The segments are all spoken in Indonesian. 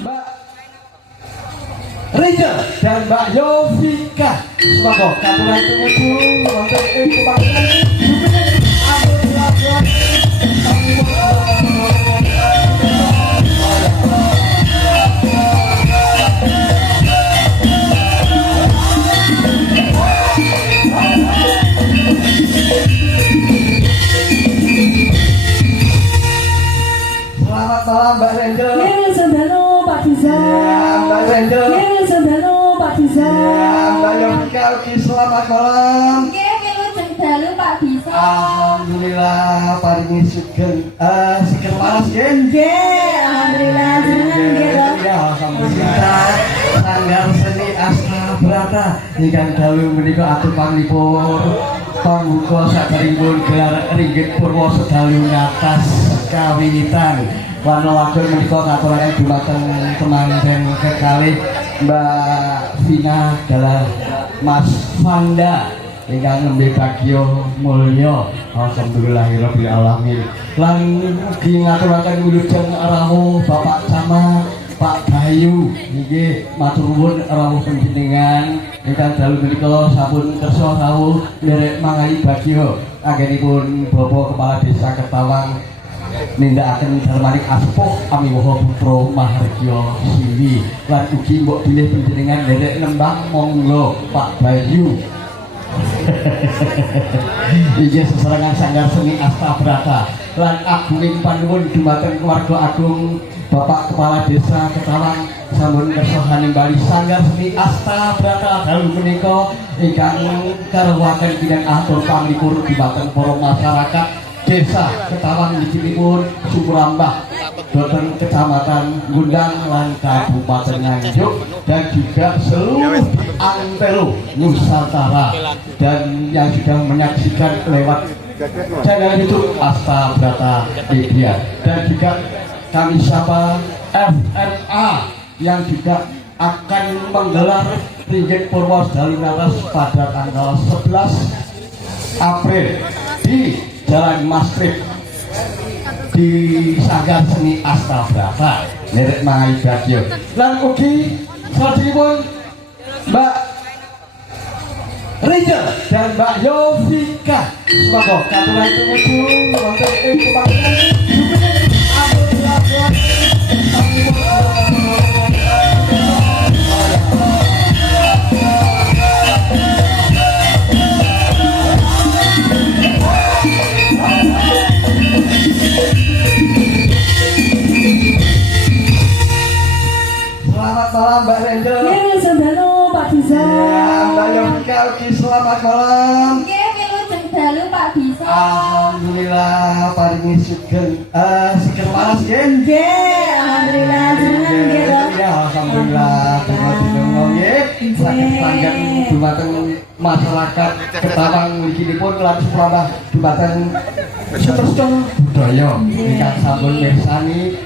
Mbak Rachel dan Mbak Yovika. Semoga kamu itu maju wonten ing kebanggaan jumeneng atur labuhan. Selamat malam Mbak Rachel. Nggih, Sandano Pak Diza. Ya, Mbak Rachel. Nggih, Sandano Pak Diza. Ya, Mbak Yovika, selamat malam. Nggih, wilujeng dalu Pak Diza. Alhamdulillah paringi sugeng sugeng waras nggih. Nggih, alhamdulillah jenengan nggih. Ya, alhamdulillah. Sanggar seni Asta Brata ingkang dalu menika atur panglipur pambuka saderengipun gelar ringgit purwa sedalu ngatas kawiwitan. Warna wadon menika katuraken dumateng temanten kekalih Mbak Vina dalah Mas Fanda ingkang nembe bagya mulya. Alhamdulillahirabbil alamin. Lan ugi ngaturaken wilujeng rawuh Bapak Camat Pak Bayu nggih matur nuwun rawuh panjenengan ingkang dalu menika sampun kersa rawuh nderek mangahi bagya anggenipun Bapak Kepala Desa Ketawang nindakaken dalemaning aspuh amiwaha putra Mahargya Siwi lan ugi mbok bilih panjenengan nderek nembang monggo Pak Bayu. Inggih sesarengan sanggar seni Asta Brata lan agunging panuwun dumateng keluarga agung Bapak Kepala Desa Ketawang sampun kersa nimbali sanggar seni Asta Brata dalu menika ingkang karewaken bidang atur panglipur dumateng para masyarakat Desa Ketawang niki Sumurambah Boten Kecamatan Gundang lan Kabupaten Nganjuk dan juga seluruh antero Nusantara dan yang sudah menyaksikan lewat channel YouTube Asta Brata Media dan juga kami sapa FNA yang juga akan menggelar ringgit purwa sedalu ngatas pada tanggal 11 April di Jalan Masrib di sanggar seni Asta Brata nderek mangahi bagya lan ugi salajengipun Mbak Rachel dan Mbak Yovika. Semoga kamu itu maju wonten ing kebanggaan jumeneng atur labuhan. Selamat malam Mbak Rachel. Nggih, Sandano Pak Diza. Ya, Mbak Yovika, selamat malam. Nggih, wilujeng dalu Pak Diza. Alhamdulillah paringi sugeng waras nggih. Nggih, alhamdulillah jenengan nggih. Ya, alhamdulillah terima dinungo nggih. Saged panggen dumateng masyarakat Ketawang mliginipun lan Sumurambah dumateng Sutresna Budaya ingkang sampun mirsani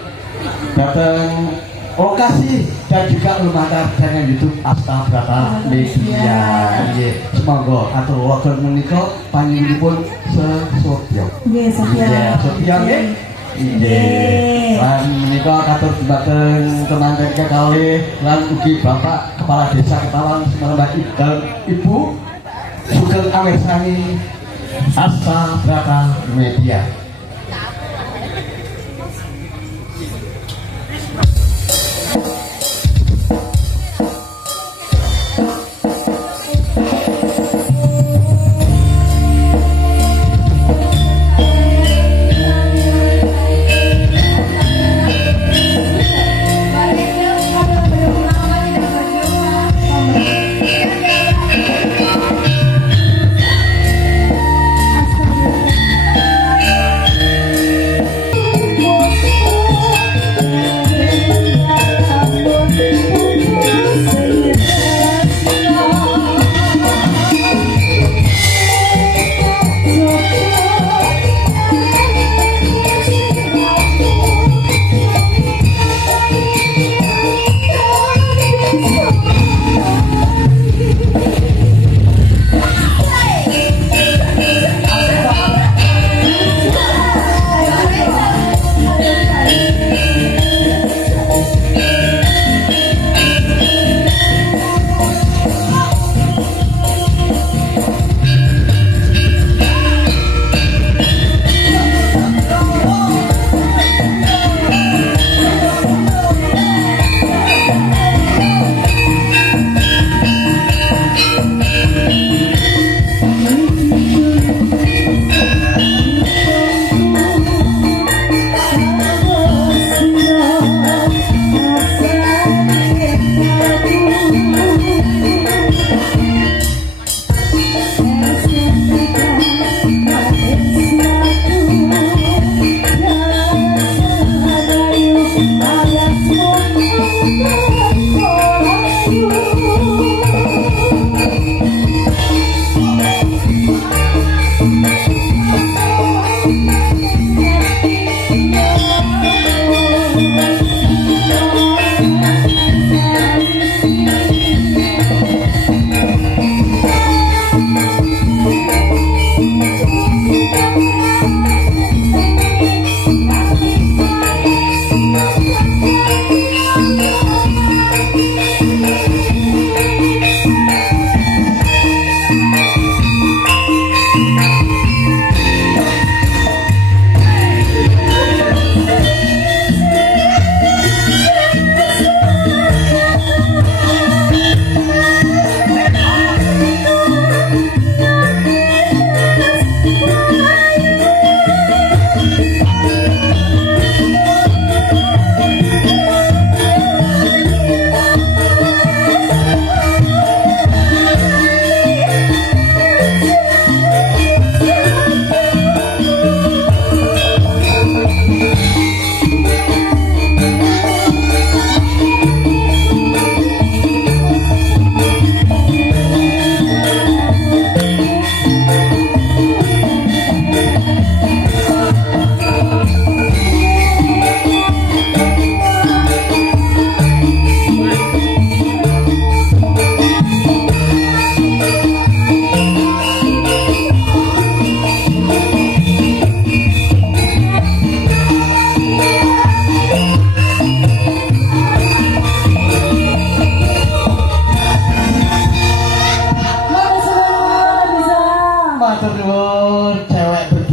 dhateng lokasi dan juga lumantar channel YouTube Asta Brata Media. Nggih, semoga atur wadon menika panjenenganipun sesotya. Nggih, Sofia. Nggih, sotya nggih. Nggih. Lan menika katur dumateng temanten kekalih lan ugi Bapak Kepala Desa Ketawang Sumurambah Ibu sugeng amirsani Asta Brata Media.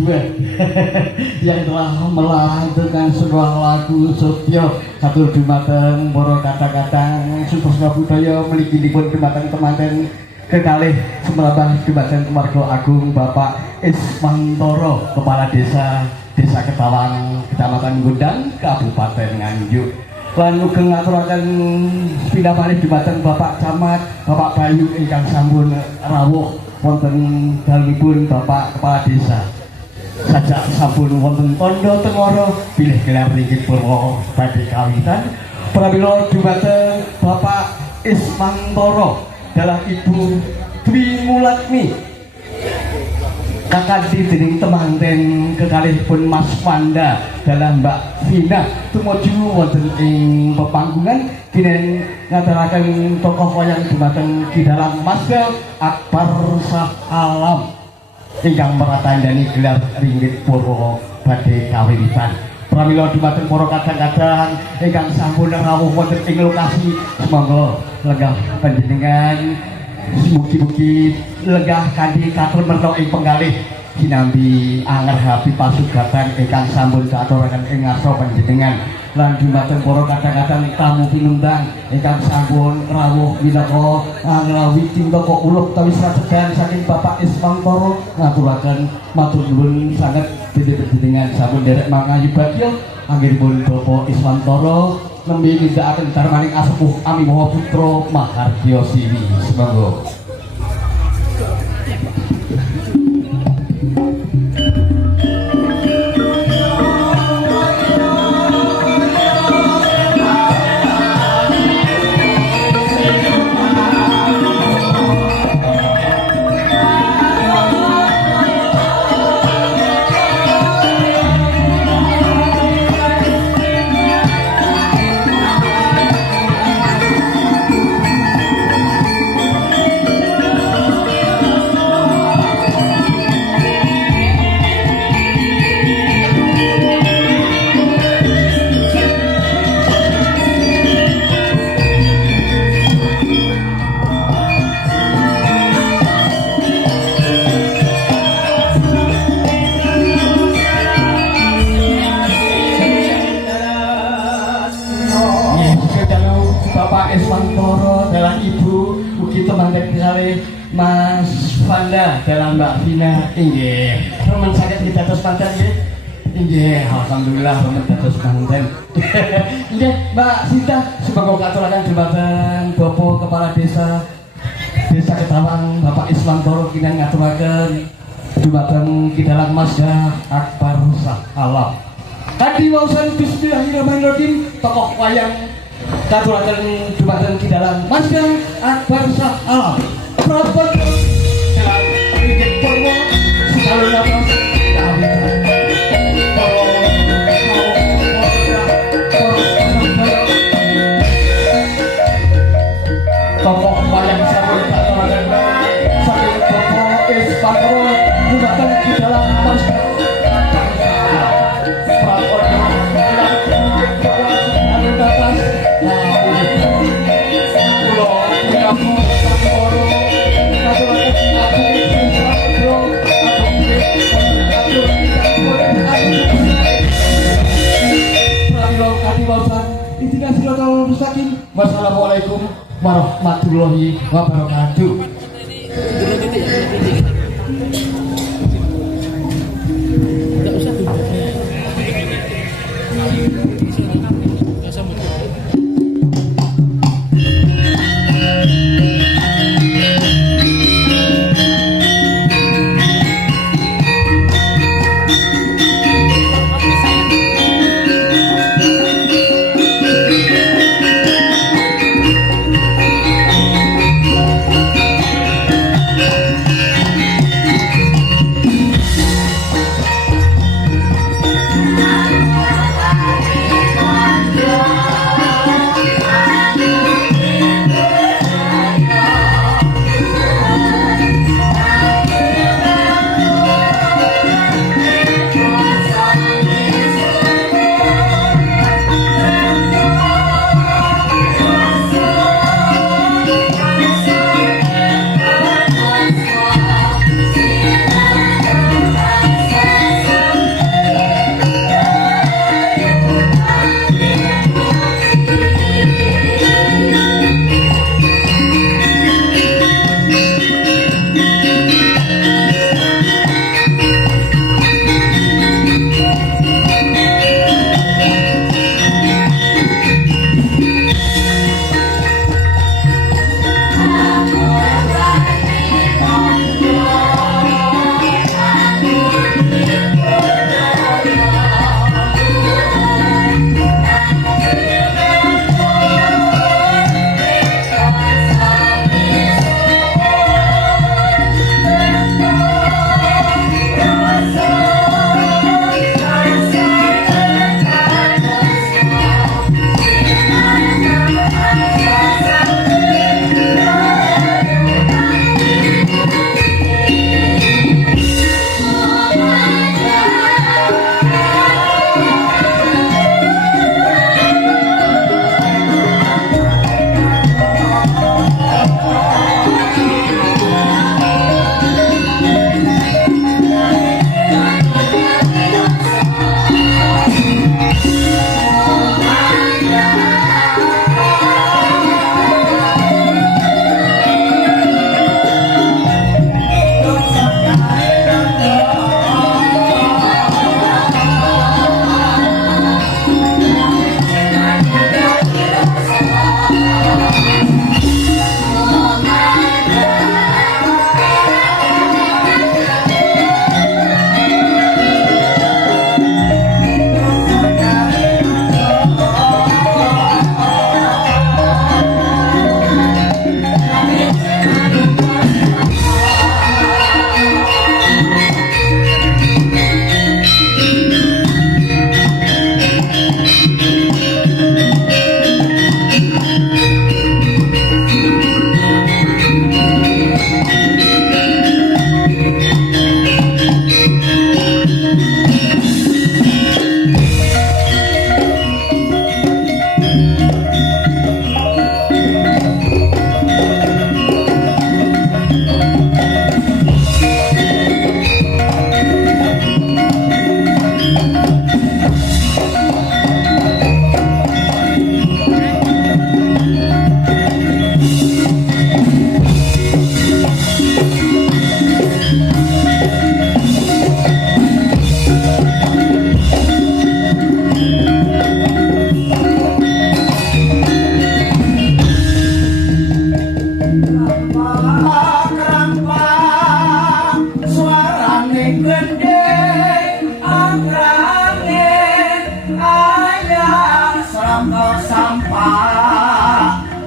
duet yang telah melantunkan sebuah lagu Sotyo satu dumateng para kata-kata suksesna budaya mliginipun dumateng temanten kekalih semrambah dumateng keluarga agung Bapak Ismantoro Kepala Desa Ketawang Kecamatan Gondang Kabupaten Nganjuk lan ugi ngaturaken pindah malih dumateng Bapak Camat Bapak Bayu ingkang sampun rawuh wonten dalipun Bapak Kepala Desa sajak sampun wonten tondo tengoro bilih gelar ringgit purwa badhe kawitan pramila dumateng Bapak Ismantoro dalah Ibu Dwi Mulatni kakak dening temanten kekalihipun Mas Wanda dalam Mbak Vina tumuju wonten ing pepanggungan kinen ngaturaken tokoh wayang dumateng Kidalang Masga Akbar Shah Alam ingkang meratandani gelar ringgit purwa badhe kawiwitan pramila dumateng para kadang-kadang ingkang sampun rawuh wonten ing lokasi semangga lenggah panjenengan mugi-mugi lenggah kanthi katur merta ing penggalih sinambi anggerhapi pasugatan ingkang sampun katuraken ing ngarsa panjenengan lan dumateng para kadang-kadang tamu pinundang ingkang sampun rawuh minangka nglawi cintaka uluk tawi srajegan saking Bapak Ismantoro ngaturaken matur nuwun sanget panjenengan sampun derek mangayu bagya anggenipun Bapak Ismantoro nembe nindakaken darmaning asepuh Ami Maha Putra Mahardya Siwi semangga. Mas Wanda dalam Mbak Vina inggih remen saged dados manten nggih inggih alhamdulillah remen dados manten nggih Mbak Sinta semoga katuraken dumateng Bapak Kepala Desa Ketawang Bapak Ismantoro kinten ngaturaken dumateng Kidalang Masga Akbar Shah Alam tadi wausan bismillahirrahmanirrahim tokoh wayang katuraken dumateng Kidalang Masga Akbar Shah Alam Prabot dalam ringgit purwa selalu nafas kawitan tokoh wayang sampun katuraken saking Bapak Ismantoro dumateng Kidalang Masga Prabot dalam ringgit purwa selalu nafas Wassalamualaikum warahmatullahi wabarakatuh.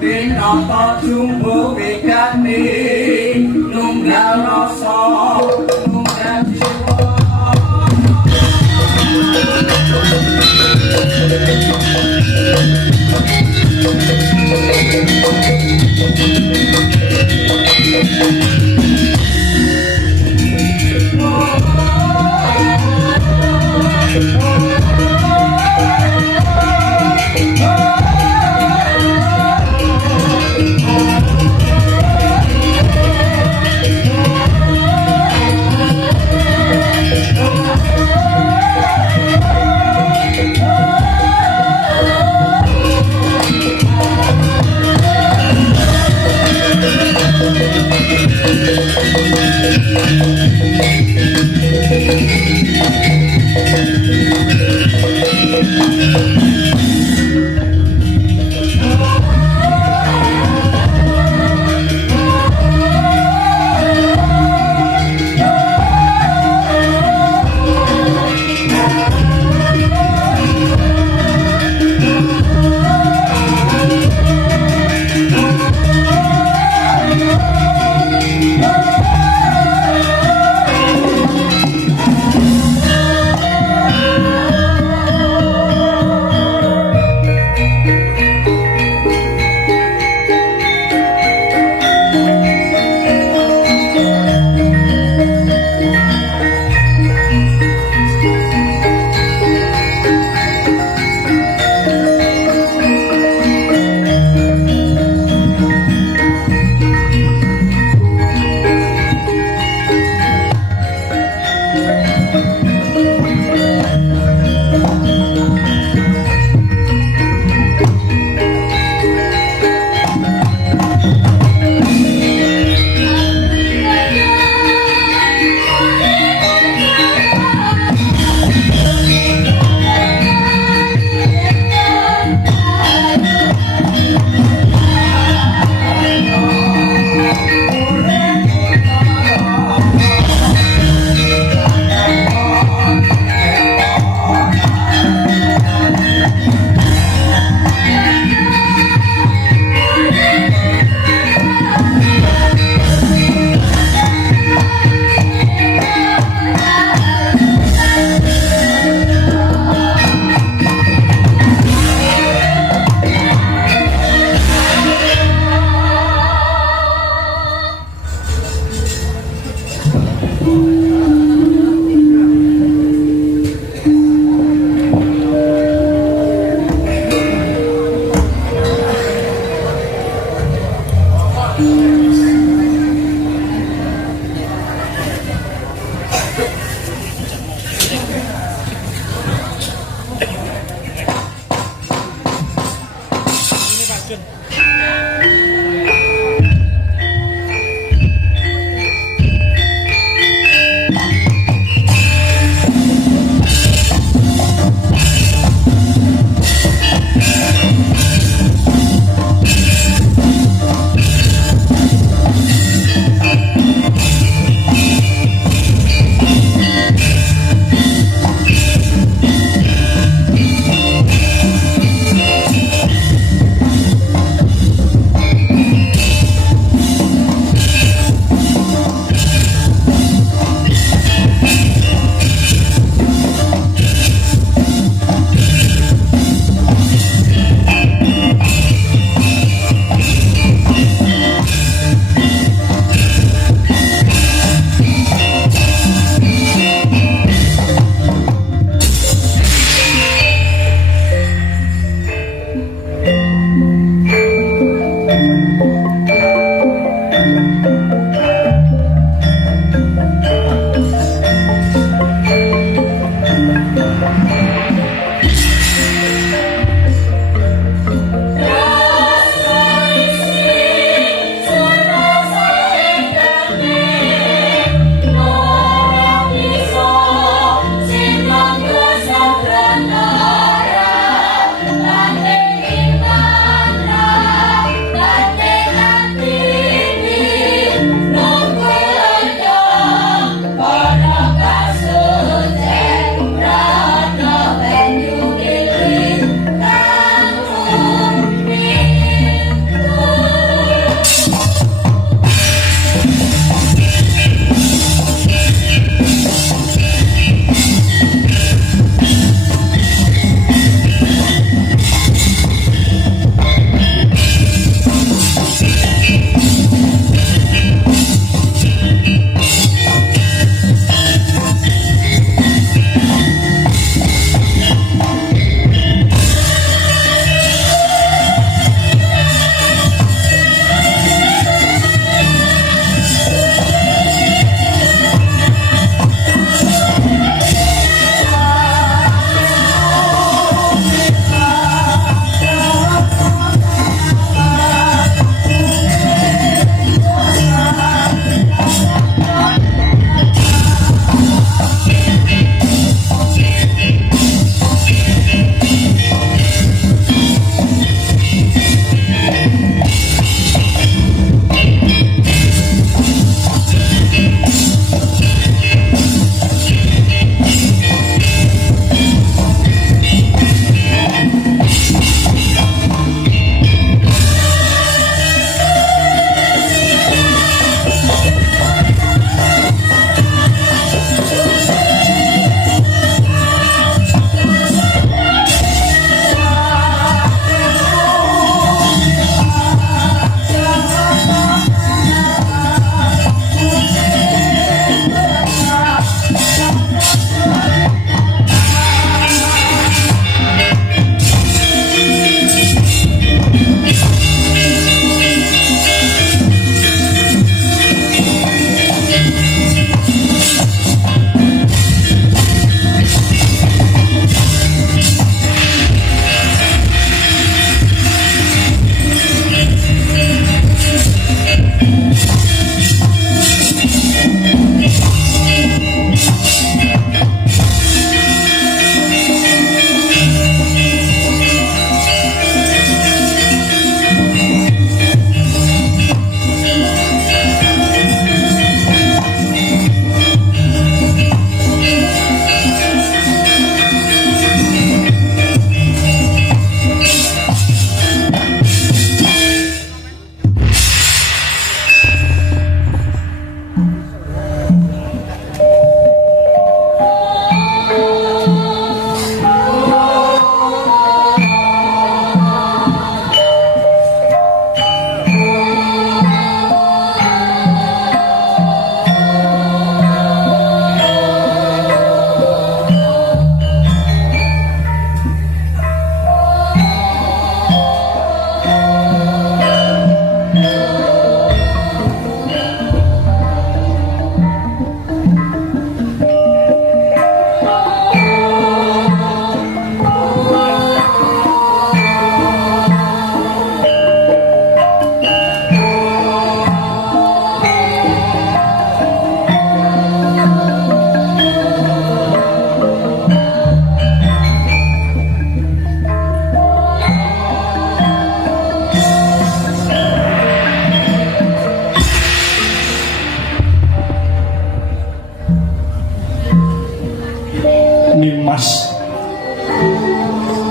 Pinata jumbo wigati nunggal rasa nunggal jiwa.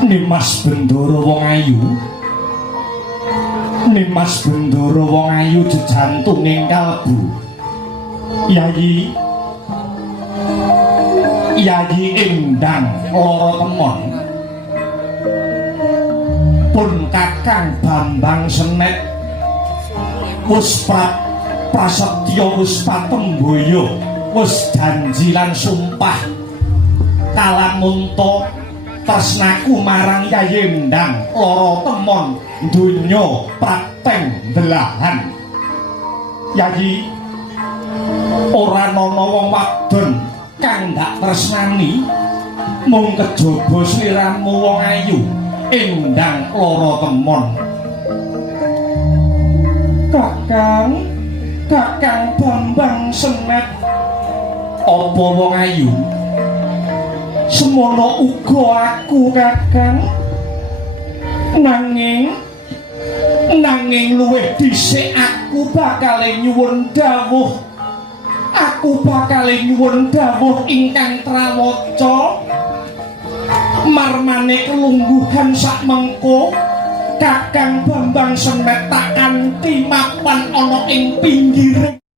Nimas Bendoro wong ayu. Nimas Bendoro wong ayu jejantunging kalbu. Yayi Endang Loro Temon. Pun Kakang Bambang Senet wis prasetya wis patemboyo wis janji lan sumpah kalamunta tresnaku marang Yayi Endang Loro Temon donya prateng belahan. Yayi ora ana wong wadon kang ndak tresnani mung kejaba sliramu wong ayu Endang Loro Temon. Kakang Bambang Senet apa wong ayu semono uga aku Kakang nanging luwih dhisik aku bakal nyuwun dawuh ingkang trawaca marmane kelungguhan sak mengko Kakang Bambang Senet tak kanthi mapan ana ing pinggire